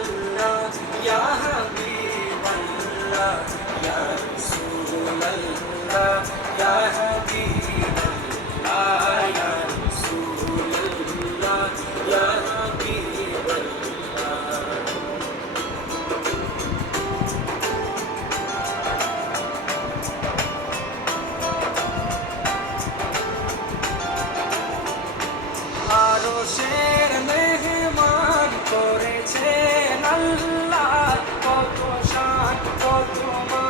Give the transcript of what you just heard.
আল্লাহ ইয়া হাবিবাল্লাহ ইয়া রাসূলুল্লাহ ইয়া হাবিবাল্লাহ ইয়া রাসূলুল্লাহ ইয়া হাবিবাল্লাহ। আরশের মেহমান করেছেন আল্লাহ, কত শান কত মান